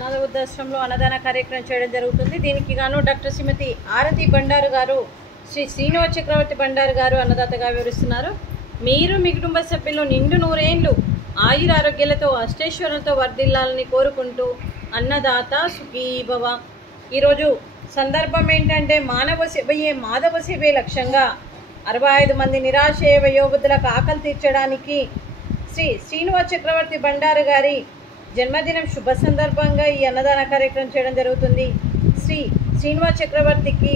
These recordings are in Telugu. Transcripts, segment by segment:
అనాథ వృద్ధాశ్రమంలో అన్నదాన కార్యక్రమం చేయడం జరుగుతుంది. దీనికి గాను డాక్టర్ శ్రీమతి ఆరతి బండారు గారు, శ్రీ శ్రీనివాస చక్రవర్తి బండారు గారు అన్నదాతగా వివరిస్తున్నారు. మీరు మీ కుటుంబ సభ్యులు నిండు నూరేండ్లు ఆయురారోగ్యాలతో అష్టైశ్వర్యాలతో వర్ధిల్లాలని కోరుకుంటూ అన్నదాత సుఖీభవ. ఈరోజు సందర్భం ఏంటంటే మానవ సేవయే మాధవ సేవే లక్ష్యంగా 65 మంది నిరాశయ వయోవృద్ధులకు ఆకలి తీర్చడానికి శ్రీ శ్రీనివాస చక్రవర్తి బండారు గారి జన్మదినం శుభ సందర్భంగా ఈ అన్నదాన కార్యక్రమం చేయడం జరుగుతుంది. శ్రీ శ్రీనివాస చక్రవర్తికి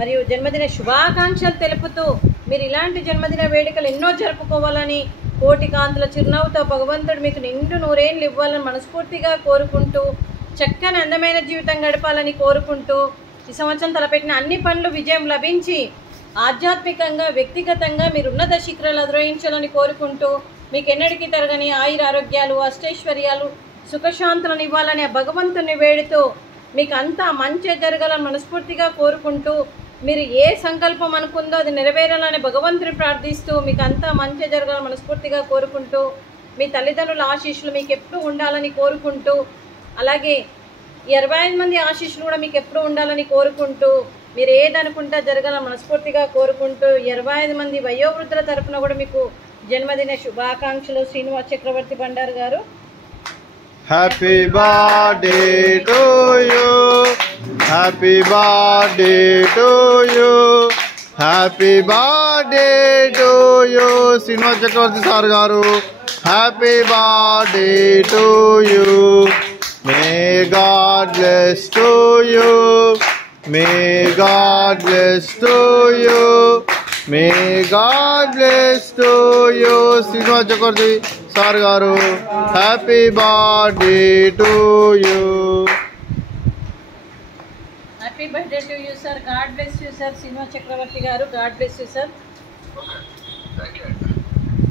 మరియు జన్మదిన శుభాకాంక్షలు తెలుపుతూ మీరు ఇలాంటి జన్మదిన వేడుకలు ఎన్నో జరుపుకోవాలని, కోటి కాంతుల చిరునవ్వుతో భగవంతుడు మీకు నిండు నూరేళ్ళు ఇవ్వాలని మనస్ఫూర్తిగా కోరుకుంటూ, చక్కని అందమైన జీవితం గడపాలని కోరుకుంటూ, ఈ సంవత్సరం తలపెట్టిన అన్ని పనులు విజయం లభించి ఆధ్యాత్మికంగా వ్యక్తిగతంగా మీరు ఉన్నత శిఖరాలు అధిరోహించాలని కోరుకుంటూ, మీకు ఎన్నటికీ తరగని ఆయురారోగ్యాలు అష్టైశ్వర్యాలు సుఖశాంతులను ఇవ్వాలని ఆ భగవంతుని వేడుతూ మీకు అంతా మంచి జరగాలని మనస్ఫూర్తిగా కోరుకుంటూ, మీరు ఏ సంకల్పం అనుకుందో అది నెరవేరాలని భగవంతుని ప్రార్థిస్తూ మీకు అంతా మంచి జరగాలని మనస్ఫూర్తిగా కోరుకుంటూ, మీ తల్లిదండ్రుల ఆశీస్సులు మీకు ఎప్పుడూ ఉండాలని కోరుకుంటూ, అలాగే 25 మంది ఆశీస్సులు కూడా మీకు ఎప్పుడూ ఉండాలని కోరుకుంటూ, మీరు ఏదనుకుంటా జరగాలని మనస్ఫూర్తిగా కోరుకుంటూ, 25 మంది వయోవృద్ధుల తరఫున కూడా మీకు జన్మదిన శుభాకాంక్షలు. Srinivasa Chakravarthy Bandaru garu. Happy birthday to you, happy birthday to you, happy birthday to you Srinivasa Chakravarthy sir garu. Happy birthday to you. May God bless to you, may God bless to you, may God bless to you Srinivasa Chakravarthy sir garu. Happy birthday to you. Happy birthday to you sir. God bless you sir. Srinivasa Chakravarthy garu, God bless you sir.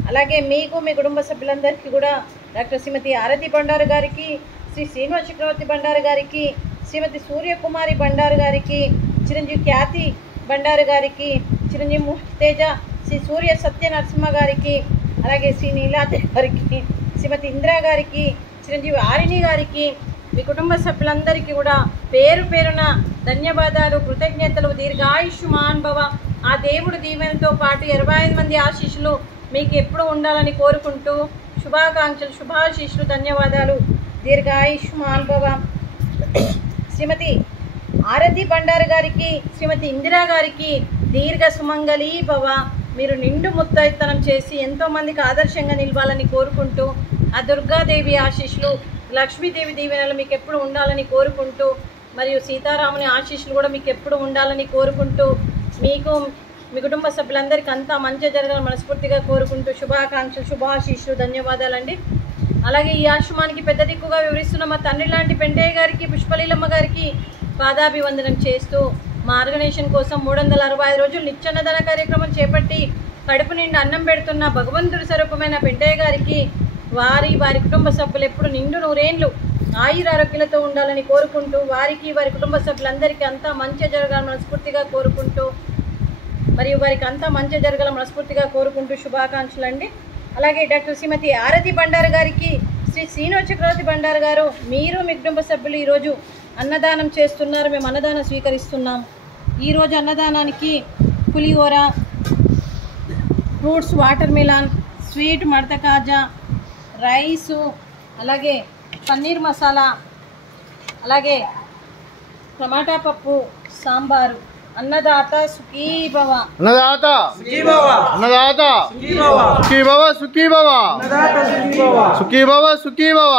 అలాగే మీకు మీ కుటుంబ సభ్యులందరికీ కూడా డాక్టర్ శ్రీమతి ఆరతి బండారు గారికి, శ్రీ శ్రీనివాస చక్రవర్తి బండారు గారికి, శ్రీమతి సూర్యకుమారి బండారు గారికి, చిరంజీవి ఖ్యాతి బండారు గారికి, చిరంజీవి తేజ, శ్రీ సూర్య సత్య నరసింహ గారికి, అలాగే శ్రీ నీలాదేవి గారికి, శ్రీమతి ఇందిరా గారికి, చిరంజీవి ఆరిణి గారికి, మీ కుటుంబ సభ్యులందరికీ కూడా పేరు పేరున ధన్యవాదాలు, కృతజ్ఞతలు. దీర్ఘాయుష్మాన్ భవ. ఆ దేవుడు దీవెనతో పాటు 25 మంది ఆశీస్సులు మీకు ఎప్పుడు ఉండాలని కోరుకుంటూ శుభాకాంక్షలు, శుభాశీస్సులు, ధన్యవాదాలు. దీర్ఘాయుష్మాన్ భవ. శ్రీమతి ఆరతి బండారు గారికి, శ్రీమతి ఇందిరా గారికి దీర్ఘ సుమంగళీ భవ. మీరు నిండు ముత్తైతనం చేసి ఎంతోమందికి ఆదర్శంగా నిలవాలని కోరుకుంటూ, ఆ దుర్గాదేవి ఆశీస్సులు, లక్ష్మీదేవి దీవెనలు మీకు ఎప్పుడు ఉండాలని కోరుకుంటూ, మరియు సీతారాముని ఆశీస్సులు కూడా మీకు ఎప్పుడు ఉండాలని కోరుకుంటూ, మీకు మీ కుటుంబ సభ్యులందరికీ అంతా మంచి జరగాలని మనస్ఫూర్తిగా కోరుకుంటూ శుభాకాంక్షలు, శుభాశీస్సులు, ధన్యవాదాలండి. అలాగే ఈ ఆశ్రమానికి పెద్ద దిక్కుగా వివరిస్తున్న మా తండ్రి లాంటి పెంటయ్య గారికి, పుష్పలీలమ్మ గారికి పాదాభివందనం చేస్తూ, మా ఆర్గనైజేషన్ కోసం 365 రోజులు నిత్యాన్నదాన కార్యక్రమం చేపట్టి కడుపు నిండి అన్నం పెడుతున్న భగవంతుడి స్వరూపమైన పెంటయ్య గారికి, వారి కుటుంబ సభ్యులు ఎప్పుడు నిండు నూరేండ్లు ఆయురారోగ్యాలతో ఉండాలని కోరుకుంటూ, వారికి వారి కుటుంబ సభ్యులందరికీ అంతా మంచి జరగాలని మనస్ఫూర్తిగా కోరుకుంటూ, మరియు వారికి అంతా మంచి జరగాలని మనస్ఫూర్తిగా కోరుకుంటూ శుభాకాంక్షలు అండి. అలాగే డాక్టర్ శ్రీమతి ఆరతి బండారు గారికి, శ్రీ శ్రీనివాస చక్రవర్తి బండారు గారు, మీరు మీ కుటుంబ సభ్యులు ఈరోజు అన్నదానం చేస్తున్నారు. మేము అన్నదానం స్వీకరిస్తున్నాం. ఈరోజు అన్నదానానికి పులిహోర, ఫ్రూట్స్, వాటర్ మిలాన్, స్వీట్ మడత కాజా, రైసు, అలాగే పన్నీర్ మసాలా, అలాగే టమాటా పప్పు, సాంబారు. అన్నదాత సుఖీభవ. అన్నదాత సుఖీభవ. అన్నదాత సుఖీభవ. సుఖీభవ సుఖీభవ. అన్నదాత సుఖీభవ. సుఖీభవ సుఖీభవ.